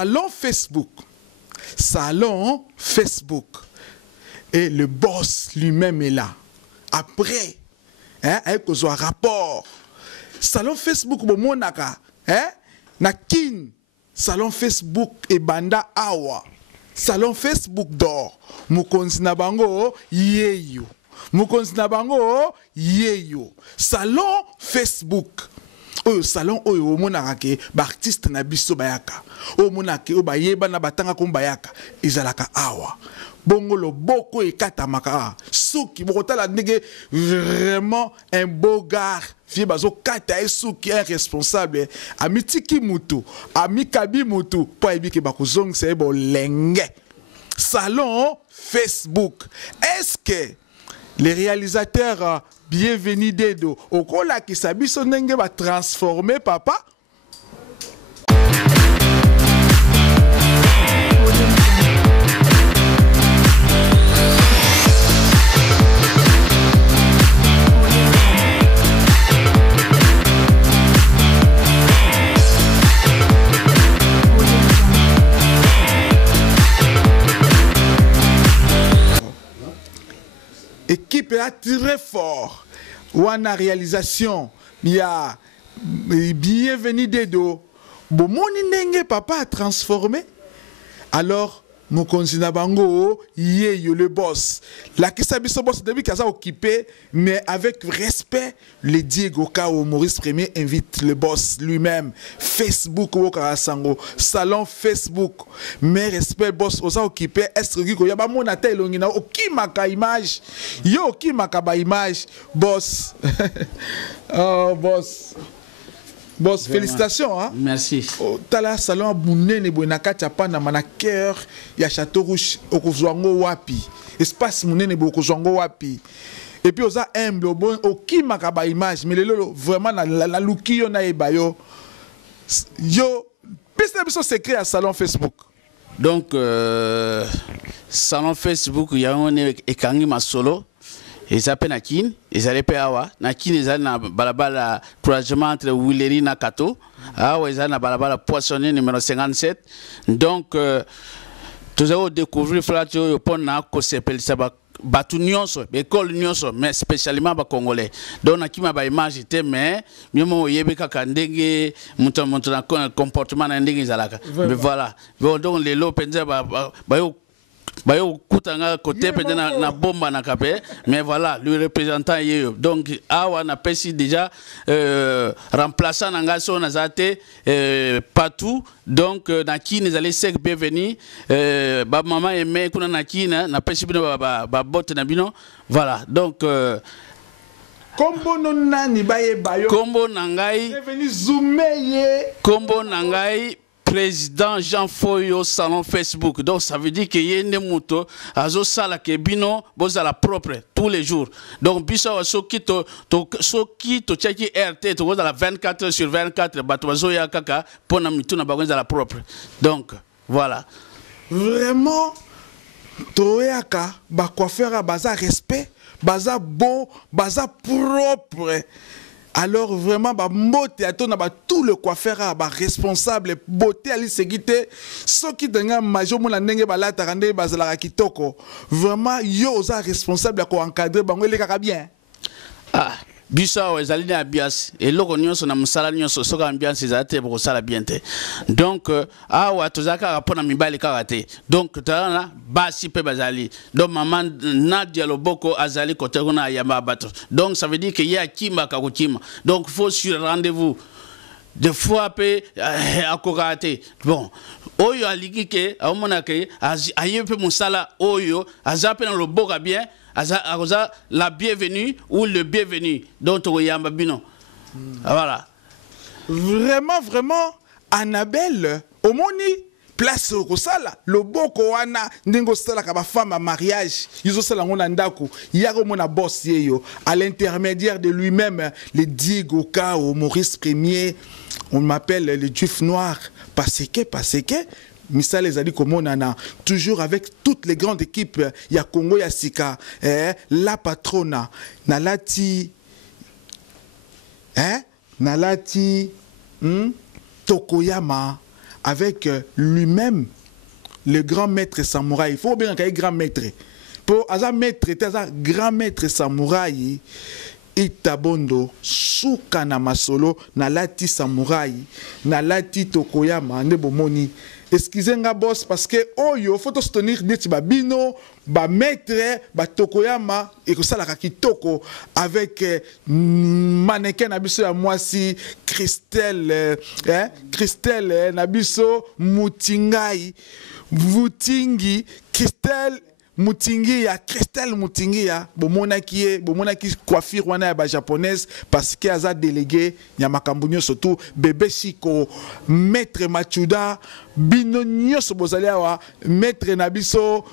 salon Facebook. Salon Facebook. Et le boss lui-même est là. Après, avec un rapport. Salon Facebook, bon, monaka. Na kin. Salon Facebook et banda awa. Salon Facebook d'or. Mukonzi na bango yeyo. Mukonzi na bango yeyo. Salon Facebook. Oyo salon oyo monaka ke ba artiste na biso bayaka. O monaka o bayeba na batanga ko bayaka. Izalaka awa. Bongo lo boko ekata maka. Souki bokotala ndenge vraiment un beau gars. Fie bazo kata souki est responsable. Ami tiki mutu, ami kabi mutu, po ebike bakozong se bo lenge. Salon Facebook. Est-ce que les réalisateurs bienvenus d'Edo au kola qui s'abisso ndenge va transformer papa? Équipe est très fort. Wana réalisation, il y a bienvenue d'Edo. Bon, mon ndenge papa a transformé. Alors, mon continent bango, yeyo le boss. La kisabiso boss depuis qu'il a occupé, mais avec respect, le Diego Kao Maurice Premier invite le boss lui-même. Facebook au Karasango, salon Facebook. Mais respect boss osa occupé, est-ce que y a pas mon atel longina okimaka image. Yo okimaka ba image boss. Oh boss. Boss, félicitations. Hein? Merci. Tala salon abouné ne bonaka tchapa na manaker ya Château Rouge okozwango wapi. Espace mouné ne bokozwango wapi. Et puis oza humble bon okimaka ba image mais lelo vraiment la luki yo na ebayo. Yo piste biso secret à salon Facebook. Donc salon Facebook il y a un ekangi masolo. Ils appellent Nakin, ils allaient payer Nakin, ils allaient na balabala croisement entre Willery na Kato. Ils allaient na balabala poissonnier numéro 57. Donc, tous avez découvert Flatio Yopon na Kosepel Saba Batunions, école Nyonso, mais spécialement ba Congolais. Donc, Nakima ba image était, mais mieux yebe kakandenge, montant comportement n'indenge zalaka. Mais voilà. Donc, les lots penza ba bayo kutanga côté peut na bomba na kapé mais voilà le représentant yeyo donc awa na pesi déjà remplaçant nanga so na zate partout donc na ki les allez sec bienvenue ba maman aimé kuna na ki na pesi bino ba botte na bino voilà donc Kombo nonani baye bayo kombo nangai bienvenue zoomé kombo nangai président Jean Foyo salon Facebook. Donc ça veut dire que yende muto azo sala ke bino bozala propre tous les jours. Donc biso soki to cheki RT to bozala 24 sur 24 bato bazo ya kaka pona mituna bagonza la propre. Donc voilà. Vraiment toyaka ba coiffeur baza respect, baza beau, baza propre. Alors vraiment ba mbote atona ba tout le coiffeur ba responsable beauté ali segité soki denga majo mona ndenge balata rande bazala kitoko vraiment yo za responsable ko encadrer bango ele kaka bien Bisa ezali na bias et loko nyonso na musala nyonso soka ambiance ezate boko sala bien te donc awa tozaka rapona mibali karate donc tana basi pe bazali donc maman Nadia Loboko azali côté kuna yamba bato donc ça veut dire que ya kimba kakukima donc faut sur rendez-vous des fois pe akorate bon oyo aliki ke amona ke ayepe musala oyo azape na Loboko bien Aza la bienvenue ou le bienvenu donc Yamba Bino. Voilà. Vraiment Annabelle omoni place au sala Loboko wana ndingo sala ka ba femme à mariage izo sala ngona ndako yako mona boss yeyo à l'intermédiaire de lui-même le Diego Kao Maurice Premier on m'appelle le juif noir parce que Missa les a dit comme on en a toujours avec toutes les grandes équipes. Il y a Congo, il y a Sika, la patrona, Nalati, Nalati, Tokoyama, avec lui-même, le grand maître samouraï. Il faut bien qu'il y ait grand maître. Pour un maître, un grand maître samouraï, Itabondo, Suka na masolo, na lati samouraï, na lati Tokoyama, ne bomoni. Excusez-moi, boss, parce que il faut soutenir des babino, ba maître, ba Tokoyama, et que ça la kitoko avec mannequin nabiso ya mwasi, Christelle, Christelle nabiso Mutingai, Vutingi, Christelle Christelle ya bomonaki coiffure wana ya ba japonaise parce que aza délégué ya makambo nyonso surtout bébé Chico maître Machuda bino nyonso bozali awa maître nabiso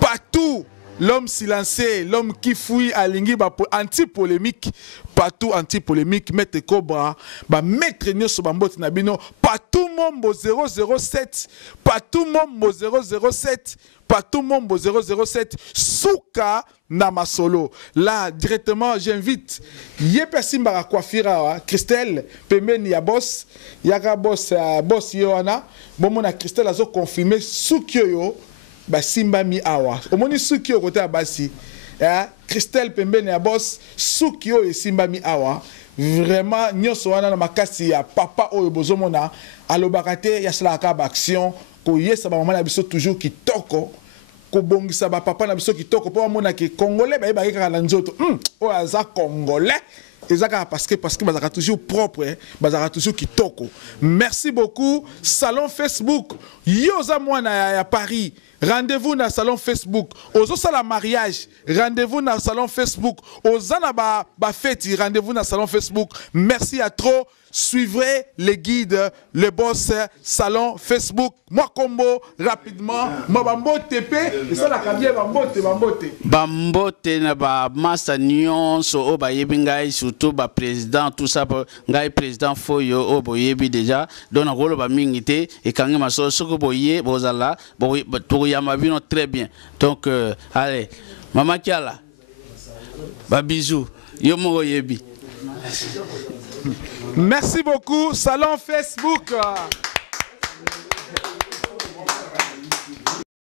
partout l'homme silencieux, l'homme qui fouille à l'ingui anti-polémique, partout anti-polémique, maître Cobra, maître Nyoso Bambote Nabino, partout Mombo 007, partout Mombo 007, partout Mombo 007, Souka Namasolo. Là, directement, j'invite Yepesimba Coiffira, Christelle, Pemeni ya boss, Yaka boss, boss Yohana, Bomona Christelle a confirmé Soukyo. Simba mi awa omoni suki o côté abasi Christelle Pembene ya boss suki o Simba mi awa vraiment nyonso wana na makasi ya papa oyo bozomona alobakate ya sala ka action ko yesa ba mama na biso toujours kitoko ko bongisa ba papa na biso kitoko po mona ki congolais ba yebaka na nzoto o aza congolais parce que bazaka toujours propre, bazaka toujours kitoko. Merci beaucoup. Salon Facebook, yoza mwana ya Paris. Rendez-vous dans le salon Facebook. Ozo sala mariage, rendez-vous dans le salon Facebook. Ozana ba fête, rendez-vous dans le salon Facebook. Merci à trop. Suivrez les guides, le boss, salon Facebook. Moi, combo, rapidement. Moi, bambote TP. Et ça, la cabine, bambote. Bambote, na ba massa nyon, so o ba yebi ngai, surtout ba président, tout ça, ngai président foyo, o bo yebi déjà. Donc, on rôle ba mingite, et quand on m'a so, so ko boye, bozala, pour yamabino très bien. Donc, allez, Mama Kiala, ba bisous, yo mo yebi. Merci beaucoup, salon Facebook.